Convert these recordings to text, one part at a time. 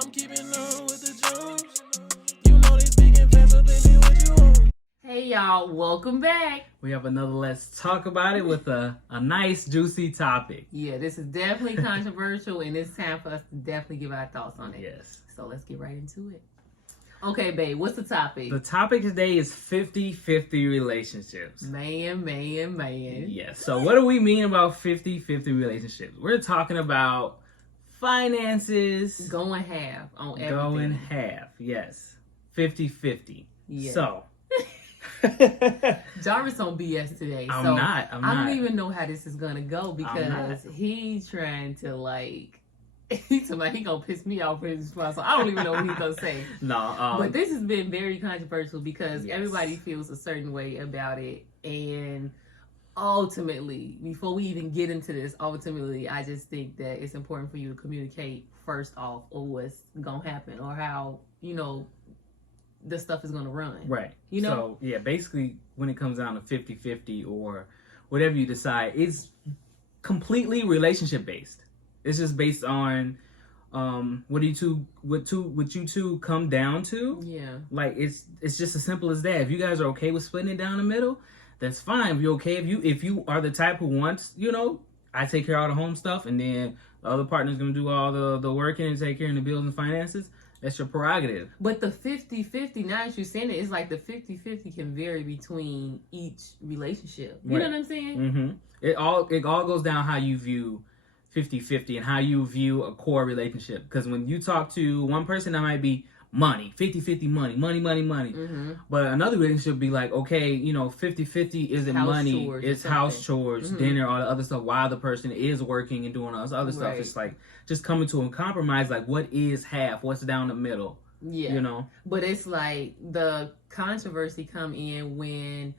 I'm keeping on with the Jones. You know they speaking fast, so baby, what you want? Hey y'all, welcome back. We have another Let's Talk About It with a nice, juicy topic. Yeah, this is definitely controversial, and it's time for us to definitely give our thoughts on it. Yes. So let's get right into it. Okay, babe, what's the topic? The topic today is 50-50 relationships. Man. Yes. So what do we mean about 50-50 relationships? We're talking about finances. Going half on everything. Going half, yes. 50-50. Yeah. So. Jarvis on BS today. I'm so not. I don't even know how this is gonna go because he's trying to he's somebody he gonna piss me off for his response. So I don't even know what he's gonna say. No. But this has been very controversial because Yes. everybody feels a certain way about it, and ultimately, before we even get into this, I just think that it's important for you to communicate first off of what's gonna happen or how the stuff is gonna run. Right. You know? So, yeah, basically, when it comes down to 50-50 or whatever you decide, it's completely relationship based. It's just based on what you two come down to. Yeah. Like it's just as simple as that. If you guys are okay with splitting it down the middle, that's fine. If you're okay, if you are the type who wants, I take care of all the home stuff, and then the other partner's gonna do all the working and take care of the bills and finances. That's your prerogative. But the 50-50, now that you're saying it, it's like the 50-50 can vary between each relationship. You know what I'm saying? Mm-hmm. It all goes down how you view 50-50 and how you view a core relationship. Because when you talk to one person, that might be money, 50-50 money. Mm-hmm. But another relationship would be like, okay, 50-50 isn't House money, chores it's or house something. chores, Mhm. dinner, all the other stuff, while the person is working and doing all this other stuff. Right. It's like just coming to a compromise, like what is half, what's down the middle. Yeah. But it's like the controversy come in when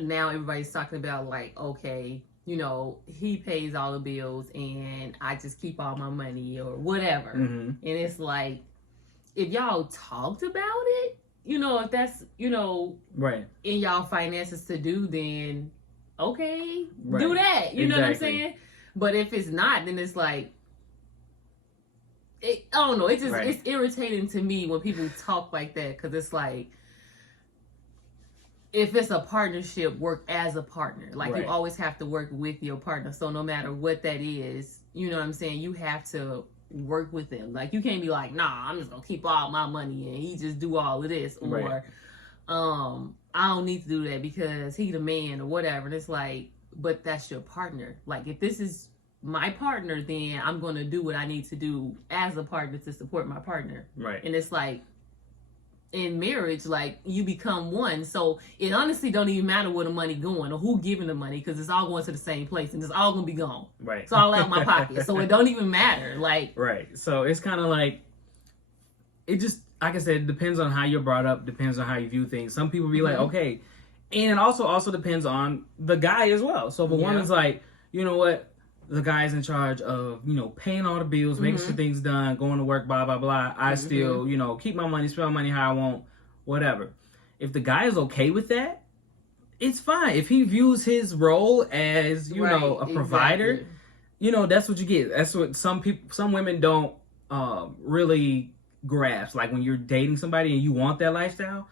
now everybody's talking about like, okay, he pays all the bills and I just keep all my money or whatever. Mm-hmm. And it's like, if y'all talked about it, if that's, Right. in y'all finances to do, then okay, Right. do that. You know what I'm Exactly. saying? But if it's not, then it's like, I don't know. It just Right. it's irritating to me when people talk like that because it's like, if it's a partnership, work as a partner. Like Right. you always have to work with your partner. So no matter what that is, you know what I'm saying? You have to work with them. Like you can't be like, nah, I'm just gonna keep all my money and he just do all of this, or Right. I don't need to do that because he the man or whatever. And it's like, but that's your partner. Like if this is my partner, then I'm gonna do what I need to do as a partner to support my partner. Right. And it's like, in marriage, like you become one, so it honestly don't even matter where the money going or who giving the money because it's all going to the same place and it's all gonna be gone. Right. It's all out my pocket, so it don't even matter. Like, right. So it's kind of like, it just, like I said, it depends on how you're brought up, depends on how you view things. Some people be like, okay, and it also depends on the guy as well. So if a woman's like, you know what, the guy's in charge of, paying all the bills, making sure things done, going to work, blah, blah, blah. I still, keep my money, spend my money how I want, whatever. If the guy is okay with that, it's fine. If he views his role as, a provider, that's what you get. That's what some women don't really grasp. Like when you're dating somebody and you want that lifestyle,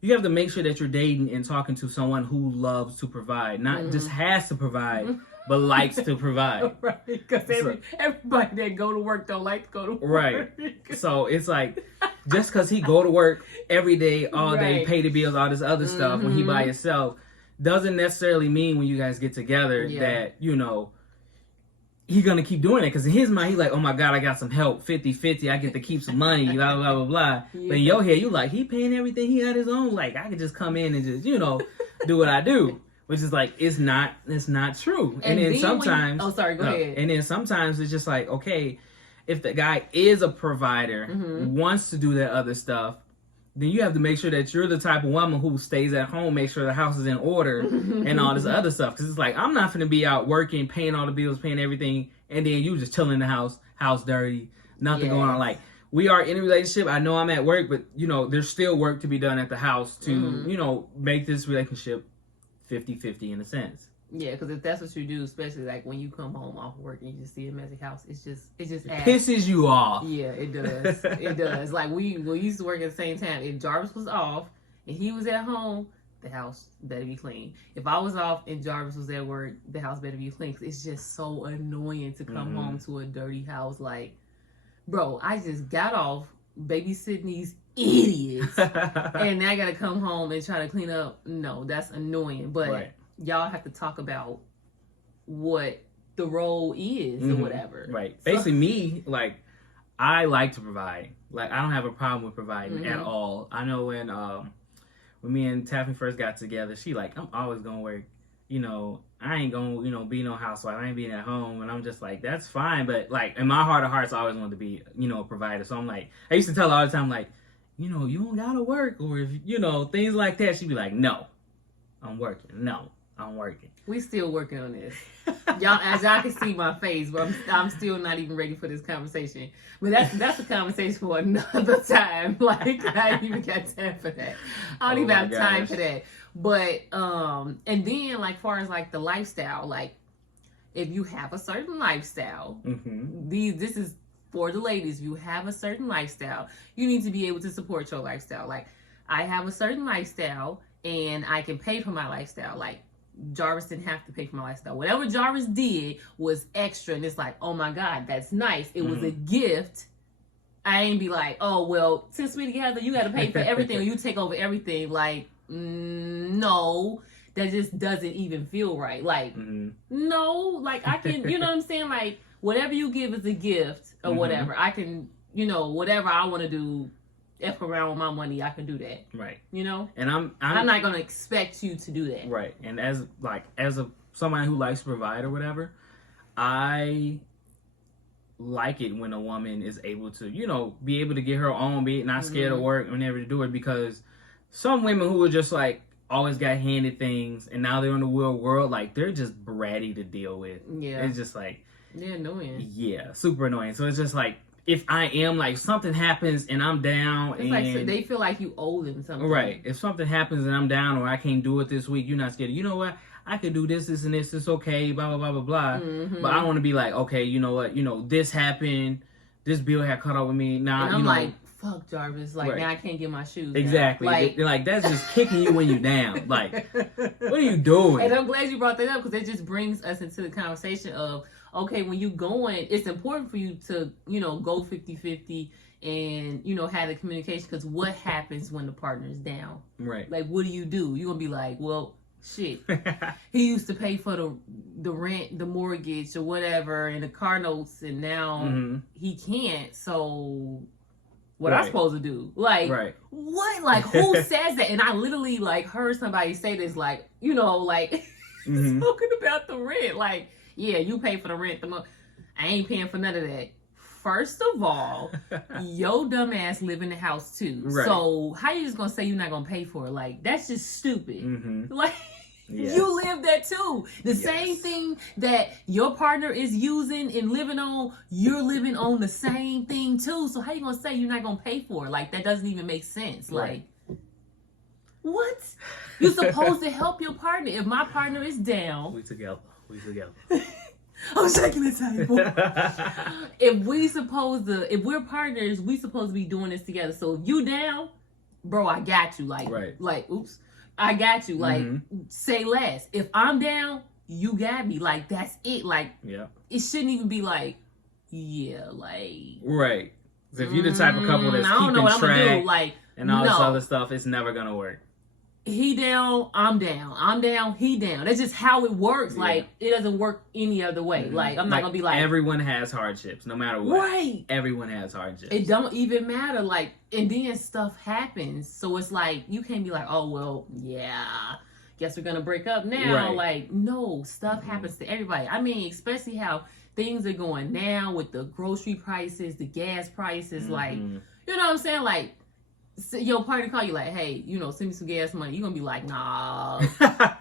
you have to make sure that you're dating and talking to someone who loves to provide, not just has to provide, but likes to provide. Right, because everybody that go to work don't like to go to work. Right. So it's like, just because he go to work every day, all day, Right. pay the bills, all this other stuff, when he by himself, doesn't necessarily mean when you guys get together that, he gonna keep doing it. Because in his mind, he's like, oh my God, I got some help, 50-50, I get to keep some money, blah, blah, blah, blah. But in your head, you like, he paying everything, he had his own, like, I could just come in and just, do what I do. Which is like, it's not true. And then sometimes, go ahead. And then sometimes it's just like, okay, if the guy is a provider, wants to do that other stuff, then you have to make sure that you're the type of woman who stays at home, make sure the house is in order and all this other stuff. Because it's like, I'm not going to be out working, paying all the bills, paying everything, and then you just chilling in the house dirty, nothing going on. Like, we are in a relationship. I know I'm at work, but, there's still work to be done at the house to, make this relationship 50-50 in a sense. Yeah, because if that's what you do, especially like when you come home off work and you just see a messy house, it just adds. Pisses you off. Yeah, it does. It does. Like we used to work at the same time. If Jarvis was off and he was at home, the house better be clean. If I was off and Jarvis was at work, the house better be clean. 'Cause it's just so annoying to come home to a dirty house. Like, bro, I just got off babysitting these idiots, and now I gotta come home and try to clean up. No, that's annoying. But y'all have to talk about what the role is or whatever. Right. Basically, me, like, I like to provide. Like, I don't have a problem with providing at all. I know when me and Taffy first got together, she like, I'm always gonna work. You know, I ain't gonna, you know, be no housewife. I ain't being at home. And I'm just like, that's fine. But like, in my heart of hearts, I always wanted to be, you know, a provider. So I'm like, I used to tell her all the time, like, you know, you don't gotta work, or if you know things like that. She'd be like, no, I'm working. No, I'm working. We still working on this. Y'all, as y'all can see my face, but I'm still not even ready for this conversation. But that's a conversation for another time. Like, I ain't even got time for that. I don't even have time for that. But and then like far as like the lifestyle, like if you have a certain lifestyle, this is for the ladies. If you have a certain lifestyle, you need to be able to support your lifestyle. Like, I have a certain lifestyle and I can pay for my lifestyle. Like, Jarvis didn't have to pay for my lifestyle. Whatever Jarvis did was extra, and it's like, oh my God, that's nice. It was a gift. I ain't be like, oh, well, since we're together, you got to pay for everything or you take over everything. Like, no, that just doesn't even feel right. Like, no, like I can, you know what I'm saying? Like, whatever you give is a gift or whatever. I can, you know, whatever I want to do, F around with my money, I can do that. Right. You know? And I'm not going to expect you to do that. Right. And as somebody who likes to provide or whatever, I like it when a woman is able to, you know, be able to get her own, be not scared of work or never to do it, because some women who are just like always got handed things and now they're in the real world, like they're just bratty to deal with. Yeah. It's just like, yeah, annoying. Yeah, super annoying. So it's just like, if I am like something happens and I'm down, it's like so they feel like you owe them something. Right. If something happens and I'm down or I can't do it this week, you're not scared. You know what? I could do this, this, and this. It's okay. Blah blah blah blah blah. But I want to be like, okay, you know what? You know, this happened. This bill had cut off with me. Now and I'm like, fuck Jarvis. Like now I can't get my shoes. Exactly. Like that's just kicking you when you're down. Like, what are you doing? And I'm glad you brought that up, because it just brings us into the conversation of, okay, when you going, it's important for you to, you know, go 50-50 and, you know, have the communication, because what happens when the partner is down? Right. Like, what do? You're going to be like, well, shit, he used to pay for the rent, the mortgage or whatever, and the car notes, and now he can't, so what am I supposed to do? Like, what? Like, who says that? And I literally, like, heard somebody say this, like, you know, like, talking about the rent, like, yeah, you pay for the rent. I ain't paying for none of that. First of all, your dumb ass live in the house too. Right. So how you just gonna say you're not gonna pay for it? Like, that's just stupid. Like, you live there too. The same thing that your partner is using and living on, you're living on the same thing too. So how you gonna say you're not gonna pay for it? Like, that doesn't even make sense. Like, what? You're supposed to help your partner. If my partner is down, we together. I'm shaking the table. If we're partners, we supposed to be doing this together. So if you down, bro, I got you. Like, oops, I got you. Like, say less. If I'm down, you got me. Like, that's it. Like, it shouldn't even be like, right. So if you're the type of couple that's keeping track, like, and all this other stuff, it's never gonna work. He down, I'm down. I'm down, he down. That's just how it works. Like, it doesn't work any other way. Like, I'm not gonna be like, everyone has hardships, no matter what. Right. Everyone has hardships. It don't even matter. Like, and then stuff happens. So it's like, you can't be like, oh, well, yeah, guess we're gonna break up now. Right. Like, no, stuff happens to everybody. I mean, especially how things are going now with the grocery prices, the gas prices. Like, you know what I'm saying? Like, so your partner call you like, hey, you know, send me some gas money. You're gonna be like, nah,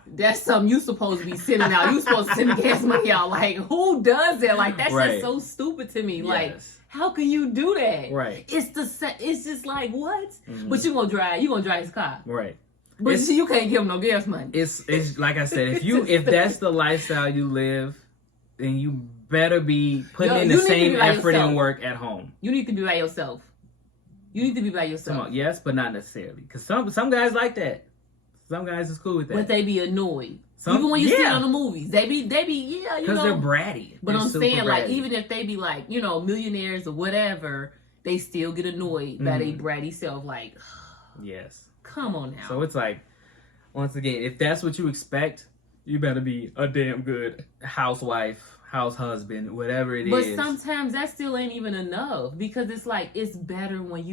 that's something you supposed to be sending out. You supposed to send the gas money out. Like, who does that? Like, that's just so stupid to me. Like, how can you do that? Right. It's just like, what? But you gonna drive his car. Right. But you can't give them no gas money. It's like I said, if that's the lifestyle you live, then you better be putting in the same effort and work at home. You need to be by yourself. You need to be by yourself. Yes, but not necessarily. Because some guys like that. Some guys is cool with that. But they be annoyed. Even when you see it on the movies, they be yeah, you know. Because they're bratty. But I'm saying, bratty. like, even if they be like, you know, millionaires or whatever, they still get annoyed by their bratty self. Like, yes. Come on now. So it's like, once again, if that's what you expect, you better be a damn good housewife, house husband, whatever it is. But sometimes that still ain't even enough, because it's like, it's better when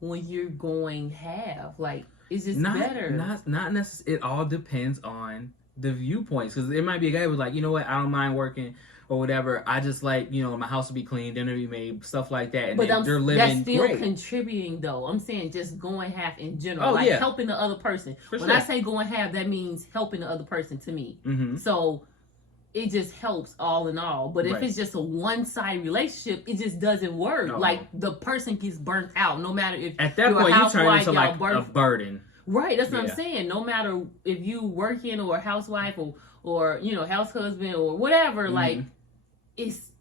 you're going half. Like, it's just better. Not necessarily. It all depends on the viewpoints, because there might be a guy who's like, you know what, I don't mind working or whatever. I just like, you know, my house to be clean, dinner to be made, stuff like that. And but they're living that's still great. Contributing, though. I'm saying just going half in general, helping the other person. When I say going half, that means helping the other person to me. Mm-hmm. So it just helps all in all. But if it's just a one-sided relationship, it just doesn't work. No. Like, the person gets burnt out, no matter if at that point you turn into like a burden. Right, that's what I'm saying. No matter if you working or a housewife or you know, house husband or whatever, like, it's,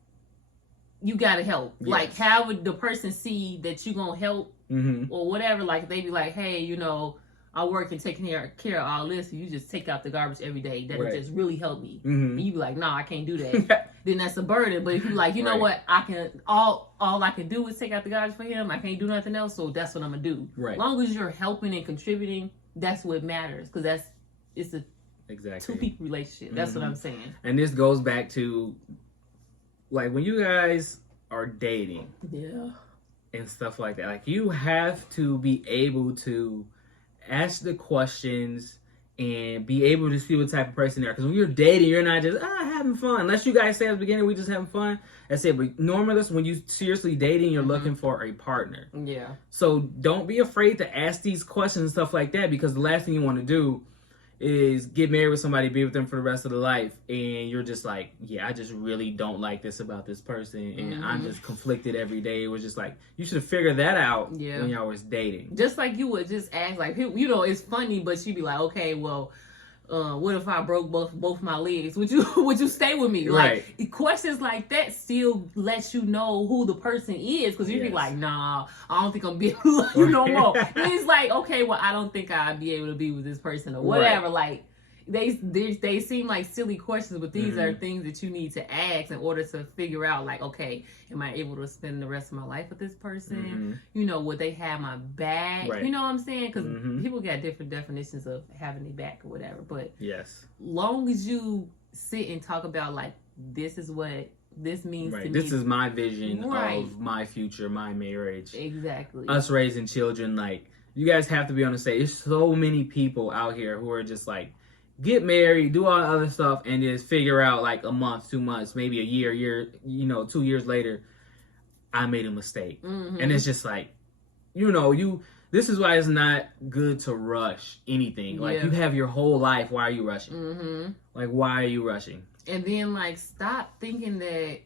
you gotta help. Yes. Like, how would the person see that you gonna help or whatever? Like, they be like, hey, you know, I work and taking care of all this, and you just take out the garbage every day. That'll just really help me. And you be like, nah, I can't do that. Then that's a burden. But if you like, you know what, I can all I can do is take out the garbage for him. I can't do nothing else, so that's what I'm gonna do. Right. As long as you're helping and contributing, that's what matters, because it's a two people relationship. That's what I'm saying. And this goes back to, like, when you guys are dating, and stuff like that. Like, you have to be able to ask the questions and be able to see what type of person they are. Because when you're dating, you're not just having fun. Unless you guys say at the beginning, we just having fun. That's it. But normally, when you seriously dating, you're looking for a partner. Yeah. So don't be afraid to ask these questions and stuff like that, because the last thing you want to do is get married with somebody, be with them for the rest of their life, and you're just like, yeah, I just really don't like this about this person, and I'm just conflicted every day. It was just like, you should have figured that out when y'all was dating. Just like you would just ask, like, you know, it's funny, but she'd be like, okay, well, what if I broke both my legs? Would you stay with me? Like, questions like that still lets you know who the person is, because you'd be like, nah, I don't think I'm be able to love you no more. And it's like, okay, well, I don't think I'd be able to be with this person or whatever. Like, they seem like silly questions, but these are things that you need to ask in order to figure out, like, okay, am I able to spend the rest of my life with this person? You know, would they have my back? You know what I'm saying? Because people got different definitions of having their back or whatever. But long as you sit and talk about, like, this is what this means to me. This is my vision of my future, my marriage. Exactly. Us raising children. Like, you guys have to be on the stage. There's so many people out here who are just like, get married, do all the other stuff, and just figure out, like, a month, 2 months, maybe a year, you know, 2 years later, I made a mistake. And it's just like, you know, this is why it's not good to rush anything. Like, you have your whole life. Why are you rushing? Like, why are you rushing? And then, like, stop thinking that,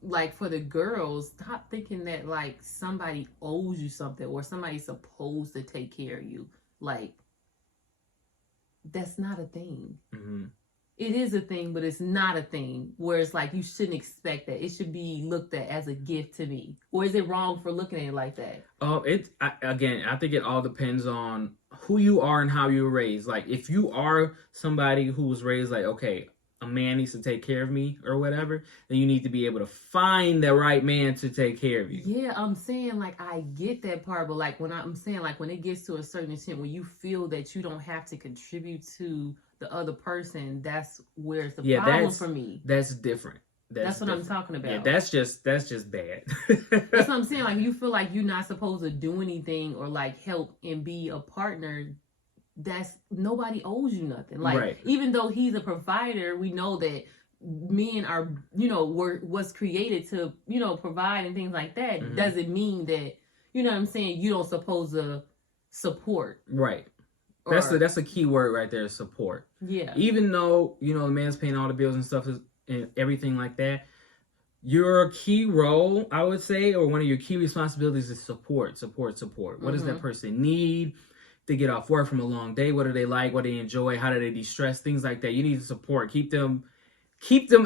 like, for the girls, stop thinking that, like, somebody owes you something or somebody's supposed to take care of you. Like, that's not a thing. It is a thing, but it's not a thing where it's like, you shouldn't expect that. It should be looked at as a gift to me. Or is it wrong for looking at it like that? I think it all depends on who you are and how you were raised. Like, if you are somebody who was raised like, okay, a man needs to take care of me or whatever, then you need to be able to find the right man to take care of you. Yeah, I'm saying, like, I get that part, but, like, when it gets to a certain extent when you feel that you don't have to contribute to the other person, that's where it's the problem for me. That's different. That's what I'm talking about. Yeah, that's just bad. That's what I'm saying. Like, you feel like you're not supposed to do anything or, like, help and be a partner. That's, nobody owes you nothing. Like, even though he's a provider, we know that men are, you know, was created to, you know, provide and things like that. Doesn't mean that, you know what I'm saying, you don't supposed to support. Right. That's a key word right there, support. Yeah. Even though, you know, the man's paying all the bills and stuff and everything like that, your key role, I would say, or one of your key responsibilities is support. What does that person need? they get off work from a long day. What do they like? What do they enjoy? How do they de-stress? Things like that. You need to support. Keep them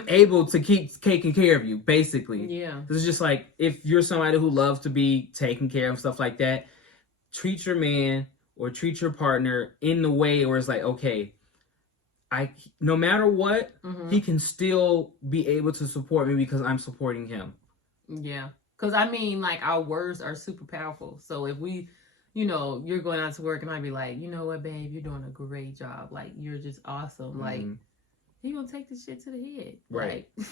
able to keep taking care of you, basically. Yeah. This is just like, if you're somebody who loves to be taken care of, stuff like that, treat your man or treat your partner in the way where it's like, okay, no matter what, he can still be able to support me because I'm supporting him. Yeah. Because, I mean, like, our words are super powerful. So if we, you're going out to work and I'd be like, you know what, babe, you're doing a great job. Like, you're just awesome. Like, he gonna take this shit to the head. Right. Like,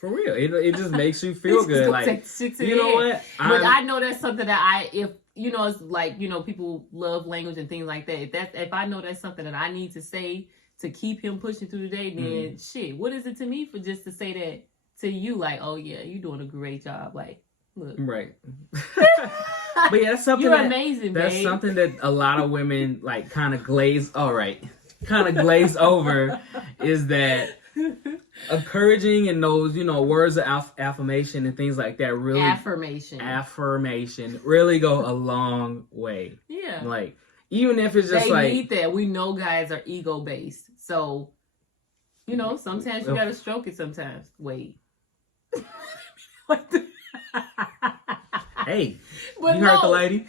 for real. It just makes you feel good. Like, take the shit to you the know head. what? But I know that's something that it's like, people love language and things like that. If I know that's something that I need to say to keep him pushing through the day, then shit, what is it to me for just to say that to you? Like, oh yeah, you're doing a great job. Like, look. Right. But yeah, that's something you're amazing, that's babe. something that a lot of women like kind of glaze over is that encouraging and those, words of affirmation and things like that really affirmation really go a long way. Yeah. Like, even if it's just they need that. We know guys are ego based. So, sometimes you gotta stroke it sometimes. Wait. Hey, but you heard the lady.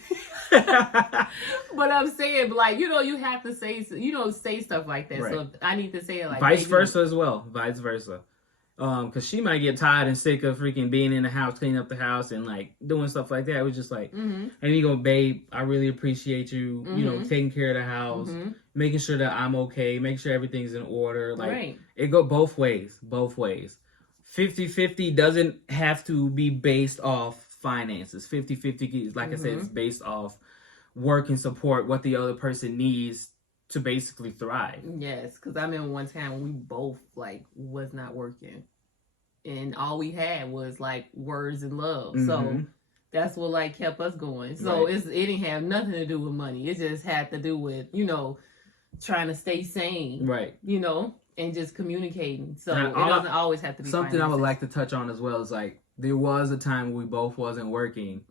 But I'm saying, like, you have to say, say stuff like that. Right. So I need to say it like vice versa as well. Vice versa. Because she might get tired and sick of freaking being in the house, cleaning up the house and like doing stuff like that. It was just like, and you go, babe, I really appreciate you, taking care of the house, making sure that I'm okay, making sure everything's in order. Like, it go both ways. 50-50 doesn't have to be based off finances. 50-50, like I said, it's based off work and support, what the other person needs to basically thrive. Yes, because I remember one time when we both like was not working, and all we had was like words and love. So that's what like kept us going. So it didn't have nothing to do with money. It just had to do with trying to stay sane, right? And just communicating. So it doesn't always have to be something finances. I would like to touch on as well is like, there was a time we both wasn't working,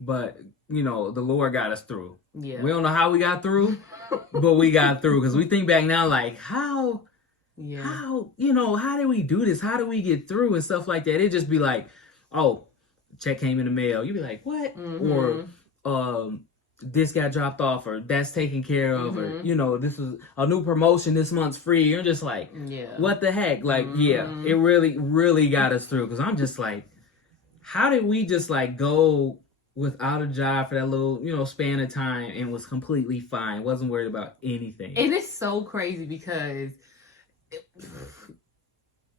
but the Lord got us through. Yeah, we don't know how we got through, but we got through, because we think back now like, how did we do this? How did we get through and stuff like that? It'd just be like, oh, check came in the mail. You'd be like, what? Or this got dropped off, or that's taken care of, or this was a new promotion this month's free. You're just like, what the heck? Like, it really, really got us through. Because I'm just like, how did we just like go without a job for that little span of time and was completely fine, wasn't worried about anything? And it's so crazy because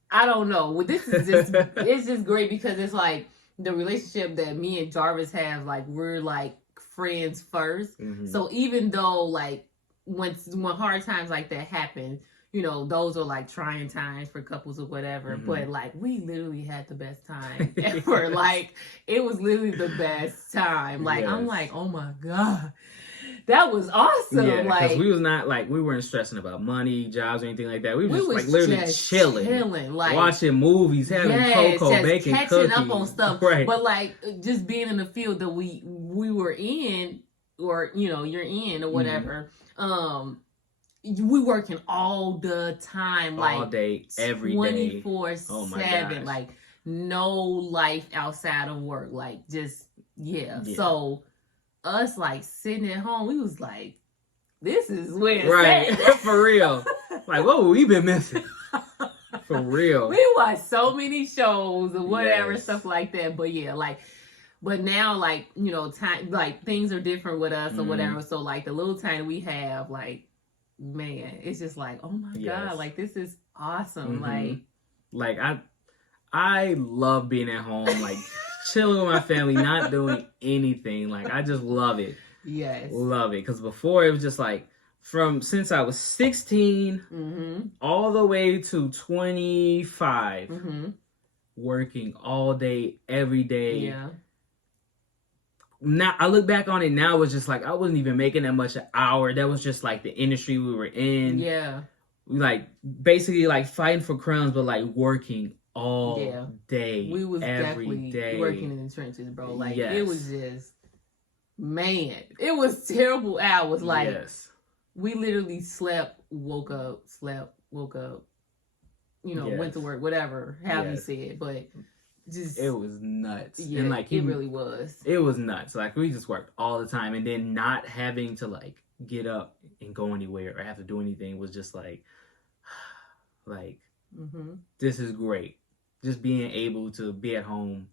I don't know. This is just it's just great because it's like the relationship that me and Jarvis have. Like, we're like friends first. So even though like when hard times like that happen, those are like trying times for couples or whatever, but like we literally had the best time ever. Like, it was literally the best time. Like, I'm like, oh my God, that was awesome. Yeah, like, because we was not like, we weren't stressing about money, jobs, or anything like that. We were just like literally chilling, like watching movies, having cocoa, baking catching cookies, up on stuff. Right. But like, just being in the field that we were in, or you're in, or whatever. We working all the time, like all day, every day, 24/7. Oh my gosh. Like, no life outside of work. Like, just yeah. So us like sitting at home, we was like, this is where it's at. For real. Like, what we been missing? For real. We watch so many shows or whatever, stuff like that. But yeah, like, but now like, time, like things are different with us or whatever. So like the little time we have, like, man, it's just like, oh my God, like, this is awesome. Like I love being at home, like chilling with my family, not doing anything. Like, I just love it. Yes. Love it. Because before it was just like, since I was 16 all the way to 25, working all day, every day. Yeah. Now I look back on it now, it's just like I wasn't even making that much an hour. That was just like the industry we were in. Yeah. Like, basically like fighting for crumbs, but like working all day. We was every definitely day. working in the trenches, bro. Like, it was just Man, it was terrible hours. Like, yes. we literally slept, woke up, you know, Yes. went to work, whatever, how you Yes. said, but just It was nuts. yeah, And like it really was. It was nuts. Like we just worked all the time, and then not having to like get up and go anywhere or have to do anything was just like this is great. Just being able to be at home,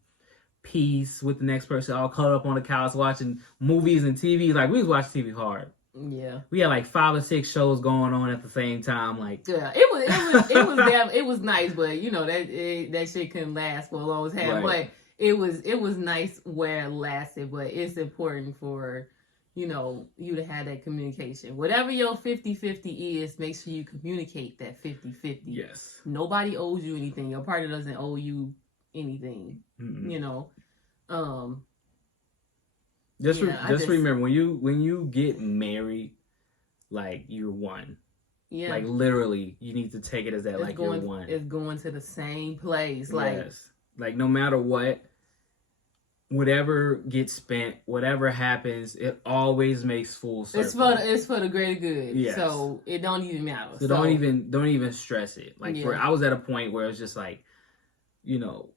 peace with the next person, all caught up on the couch watching movies and TV. Like we was watching TV hard. Yeah, We had like 5 or 6 shows going on at the same time. Like yeah, it was nice, but you know that shit couldn't last for a long time. Right. But it was nice where it lasted. But it's important for, you know, you to have that communication. Whatever your 50-50 is, make sure you communicate that 50-50. yes, Nobody owes you anything. Your partner doesn't owe you anything. Mm-mm. You know. Just Yeah, remember when you get married, like you're one. Yeah. Like literally, you need to take it as that. It's like going, you're one. It's going to the same place. Like yes. Like no matter what, whatever gets spent, whatever happens, it always makes full circle. It's for the greater good. Yes. So it don't even matter. So don't even stress it. Like Yeah. I was at a point where it's just like, you know,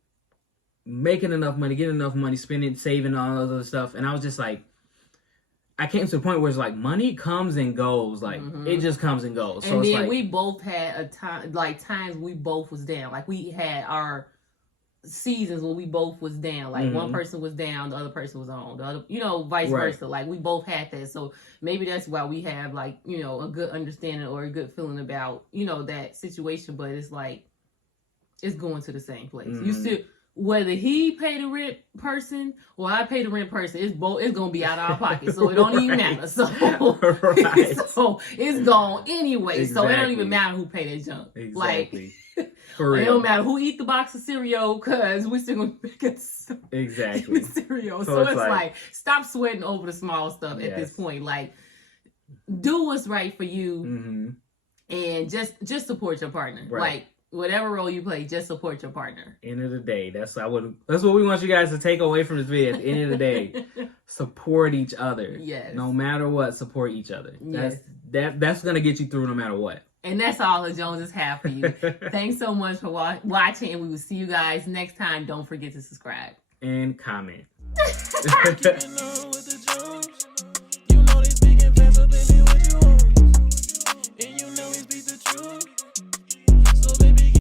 making enough money, getting enough money, spending, saving, all that other stuff, and I was just like, I came to the point where it's like money comes and goes, like it just comes and goes. So and it's then like, we both had a time, like times we both was down. Like we had our seasons when we both was down. Like one person was down, the other person was on. The other, you know, vice versa. Like we both had that. So maybe that's why we have like, you know, a good understanding or a good feeling about, you know, that situation. But it's like it's going to the same place. You still, whether he pay the rent person or I pay the rent person, it's gonna be out of our pocket, so it don't even matter. So, so it's gone anyway. Exactly. So it don't even matter who pay that junk. Exactly. Like, For real. it don't matter who eat the box of cereal, cause we still gonna get Exactly. cereal. So it's like stop sweating over the small stuff at this point. Like, do what's right for you, and just support your partner. Right. Like, whatever role you play, just support your partner. End of the day, that's what we want you guys to take away from this video. At the end of the day, support each other. Yes. No matter what, support each other. Yes. That's gonna get you through no matter what. And that's all the Joneses have for you. Thanks so much for watching, and we will see you guys next time. Don't forget to subscribe And comment. Keeping on with the Jones.